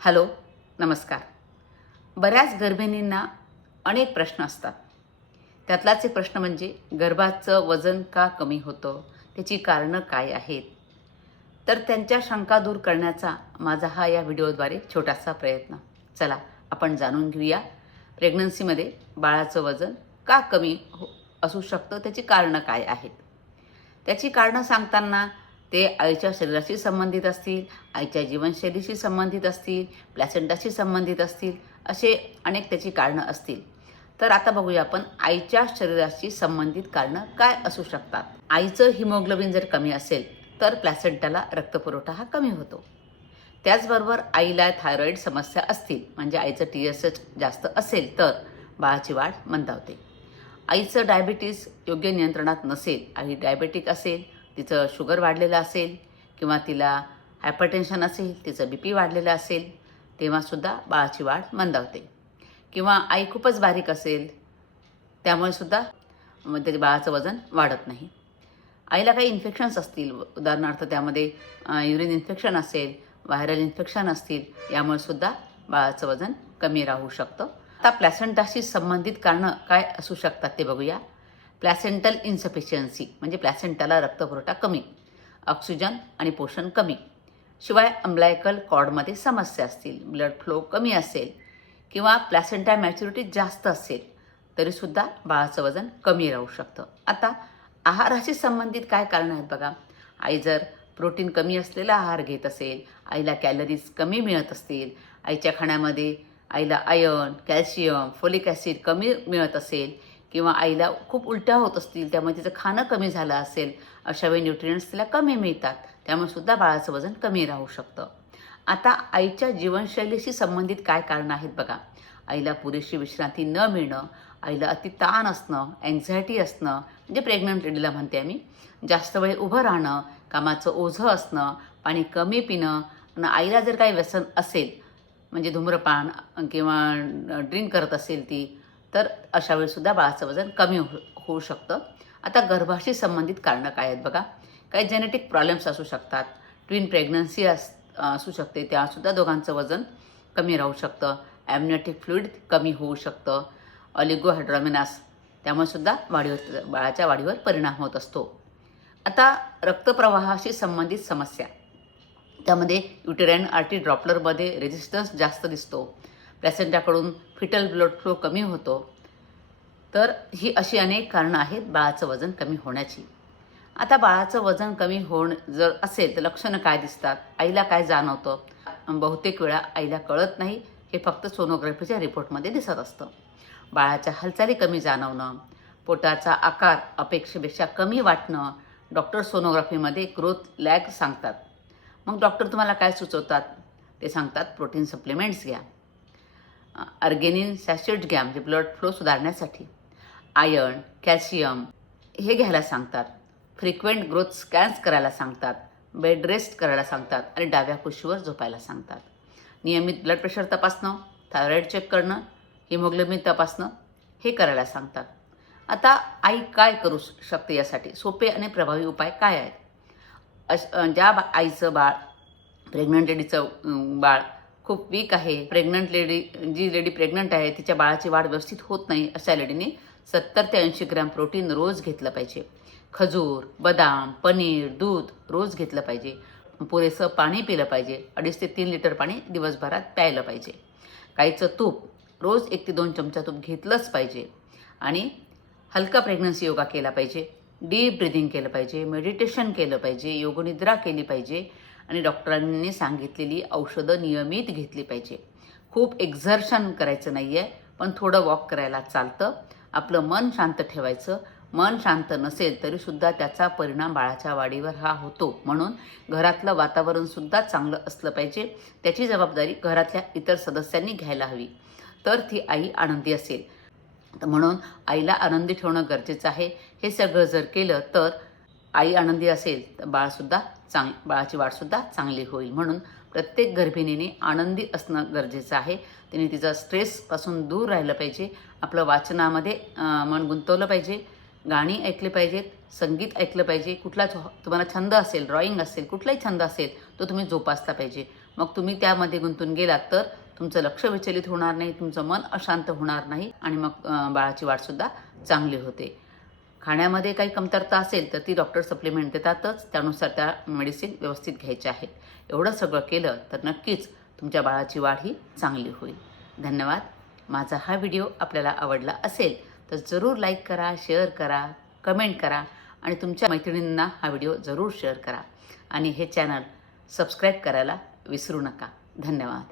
Hello, नमस्कार. बऱ्याच गर्भिणींना अनेक प्रश्न असतात. त्यातलाच एक प्रश्न म्हणजे गर्भाचं वजन का कमी होतं? त्याची कारणं काय आहेत? तर त्यांच्या शंका दूर करण्याचा माझा हा या व्हिडिओद्वारे छोटासा प्रयत्न. चला आपण जाणून घेऊया प्रेग्नन्सीमध्ये बाळाचं वजन का कमी असू शकतं, त्याची कारणं काय आहेत? त्याची कारणं सांगताना ते आईच्या शरीराशी संबंधित असतील, आईच्या जीवनशैलीशी संबंधित असतील, प्लॅसेंटाशी संबंधित असतील, असे अनेक त्याची कारणं असतील. तर आता बघूया आपण आईच्या शरीराशी संबंधित कारणं काय असू शकतात. आईचं हिमोग्लोबिन जर कमी असेल तर प्लॅसेंटाला रक्तपुरवठा हा कमी होतो. त्याचबरोबर आईला थायरॉईड समस्या असतील, म्हणजे आईचं TSH जास्त असेल तर बाळाची वाढ मंदावते. आईचं डायबिटीस योग्य नियंत्रणात नसेल, आई डायबेटिक असेल, तिचं शुगर वाढलेलं असेल किंवा तिला हायपरटेन्शन असेल, तिचं BP वाढलेलं असेल, तेव्हासुद्धा बाळाची वाढ मंदावते. किंवा आई खूपच बारीक असेल, त्यामुळे सुद्धा मग त्याच्या बाळाचं वजन वाढत नाही. आईला काही इन्फेक्शन्स असतील, उदाहरणार्थ त्यामध्ये युरिन इन्फेक्शन असेल, व्हायरल इन्फेक्शन असतील, यामुळे सुद्धा बाळाचं वजन कमी राहू शकतं. आता प्लॅसेंटाशी संबंधित कारणं काय असू शकतात ते बघूया. प्लॅसेंटल इन्सफिशियन्सी म्हणजे प्लॅसेंटाला रक्तपुरवठा कमी, ऑक्सिजन आणि पोषण कमी, शिवाय अम्ब्लायकल कॉर्डमध्ये समस्या असतील, ब्लड फ्लो कमी असेल किंवा प्लॅसेंटा मॅच्युरिटी जास्त असेल तरीसुद्धा बाळाचं वजन कमी राहू शकतं. आता आहाराशी संबंधित काय कारणं आहेत बघा. आई जर प्रोटीन कमी असलेला आहार घेत असेल, आईला कॅलरीज कमी मिळत असतील, आईच्या खाण्यामध्ये आईला आयर्न, कॅल्शियम, फोलिक ॲसिड कमी मिळत असेल किंवा आईला खूप उलट्या होत असतील, त्यामुळे तिचं खाणं कमी झालं असेल, अशा वेळी न्यूट्रियंट्स तिला कमी मिळतात, त्यामुळे सुद्धा बाळाचं वजन कमी राहू शकतं. आता आईच्या जीवनशैलीशी संबंधित काय कारणं आहेत बघा. आईला पुरेशी विश्रांती न मिळणं, आईला अति ताण असणं, अँक्झायटी असणं, म्हणजे प्रेग्नंट लेडीला म्हणते आम्ही, जास्त वेळ उभं राहणं, कामाचं ओझं असणं, पाणी कमी पिणं आणि आईला जर काही व्यसन असेल, म्हणजे धूम्रपान किंवा ड्रिंक करत असेल ती, तर अशा वेळीसुद्धा बाळाचं वजन कमी होऊ शकतं. आता गर्भाशी संबंधित कारणं काय आहेत बघा. काही जेनेटिक प्रॉब्लेम्स असू शकतात, ट्विन प्रेग्नन्सी असू शकते, त्यासुद्धा दोघांचं वजन कमी राहू शकतं. ॲम्नियोटिक फ्लुइड कमी होऊ शकतं. ऑलिगोहायड्रॉमिनास, त्यामुळे सुद्धा बाळाच्या वाढीवर परिणाम होत असतो. आता रक्तप्रवाहाशी संबंधित समस्या, त्यामध्ये युटेराईन आर्टरी ड्रॉपलरमध्ये रेझिस्टन्स जास्त दिसतो, प्लॅसेंटाकडून फिटल ब्लड फ्लो कमी होतो. तर ही अशी अनेक कारणं आहेत बाळाचं वजन कमी होण्याची. आता बाळाचं वजन कमी जर असेल तर लक्षणं काय दिसतात, आईला काय जाणवतं? बहुतेक वेळा आईला कळत नाही, हे फक्त सोनोग्राफीच्या रिपोर्टमध्ये दिसत असतं. बाळाच्या हालचाली कमी जाणवणं, पोटाचा आकार अपेक्षेपेक्षा कमी वाटणं, डॉक्टर सोनोग्राफीमध्ये ग्रोथ लॅग सांगतात. मग डॉक्टर तुम्हाला काय सुचवतात? ते सांगतात प्रोटीन सप्लिमेंट्स घ्या, अर्गेनिन सॅचेट घ्या, म्हणजे ब्लड फ्लो सुधारण्यासाठी, आयर्न, कॅल्शियम हे घ्यायला सांगतात, फ्रिक्वेंट ग्रोथ स्कॅन्स करायला सांगतात, बेड रेस्ट करायला सांगतात आणि डाव्या कुशीवर झोपायला सांगतात. नियमित ब्लड प्रेशर तपासणं, थायरॉईड चेक करणं, हिमोग्लोबिन तपासणं हे करायला सांगतात. आता आई काय करू शकते यासाठी? सोपे आणि प्रभावी उपाय काय आहेत? ज्या आईचं बाळ, प्रेग्नंट लेडीचं बाळ खूप वीक आहे, जी लेडी प्रेग्नंट आहे तिच्या बाळाची वाढ व्यवस्थित होत नाही, अशा लेडीने 70 ते 80 ग्रॅम प्रोटीन रोज घेतलं पाहिजे. खजूर, बदाम, पनीर, दूध रोज घेतलं पाहिजे. पुरेसं पाणी पिलं पाहिजे. 2.5 ते 3 लिटर पाणी दिवसभरात प्यायलं पाहिजे. गाईचं तूप रोज 1 ते 2 चमचा तूप घेतलंच पाहिजे. आणि हलका प्रेग्नन्सी योगा केला पाहिजे, डीप ब्रिदिंग केलं पाहिजे, मेडिटेशन केलं पाहिजे, योगनिद्रा केली पाहिजे आणि डॉक्टरांनी सांगितलेली औषधं नियमित घेतली पाहिजे. खूप एक्झर्शन करायचं नाही आहे, पण थोडं वॉक करायला चालतं. आपलं मन शांत ठेवायचं. मन शांत नसेल तरीसुद्धा त्याचा परिणाम बाळाच्या वाढीवर हा होतो. म्हणून घरातलं वातावरणसुद्धा चांगलं असलं पाहिजे. त्याची जबाबदारी घरातल्या इतर सदस्यांनी घ्यायला हवी, तर ती आई आनंदी असेल. म्हणून आईला आनंदी ठेवणं गरजेचं आहे. हे सगळं जर केलं तर आई आनंदी असेल तर बाळाची वाढसुद्धा चांगली होईल. म्हणून प्रत्येक गर्भिणीने आनंदी असणं गरजेचं आहे. तिने तिचा स्ट्रेसपासून दूर राहिलं पाहिजे. आपलं वाचनामध्ये मन गुंतवलं पाहिजे. गाणी ऐकली पाहिजेत, संगीत ऐकलं पाहिजे. तुम्हाला छंद असेल, ड्रॉइंग असेल, कुठलाही छंद असेल तो तुम्ही जोपासला पाहिजे. मग तुम्ही त्यामध्ये गुंतून गेलात तर तुमचं लक्ष विचलित होणार नाही, तुमचं मन अशांत होणार नाही आणि मग बाळाची वाढसुद्धा चांगली होते. खाण्यामध्ये काही कमतरता असेल तर ती डॉक्टर सप्लिमेंट देतातच, त्यानुसार त्या मेडिसिन व्यवस्थित घ्यायच्या आहेत. एवढं सगळं केलं तर नक्कीच तुमच्या बाळाची वाढ ही चांगली होईल. धन्यवाद. माझा हा व्हिडिओ आपल्याला आवडला असेल तर जरूर लाईक करा, शेअर करा, कमेंट करा आणि तुमच्या मैत्रिणींना हा व्हिडिओ जरूर शेअर करा आणि हे चॅनल सबस्क्राईब करायला विसरू नका. धन्यवाद.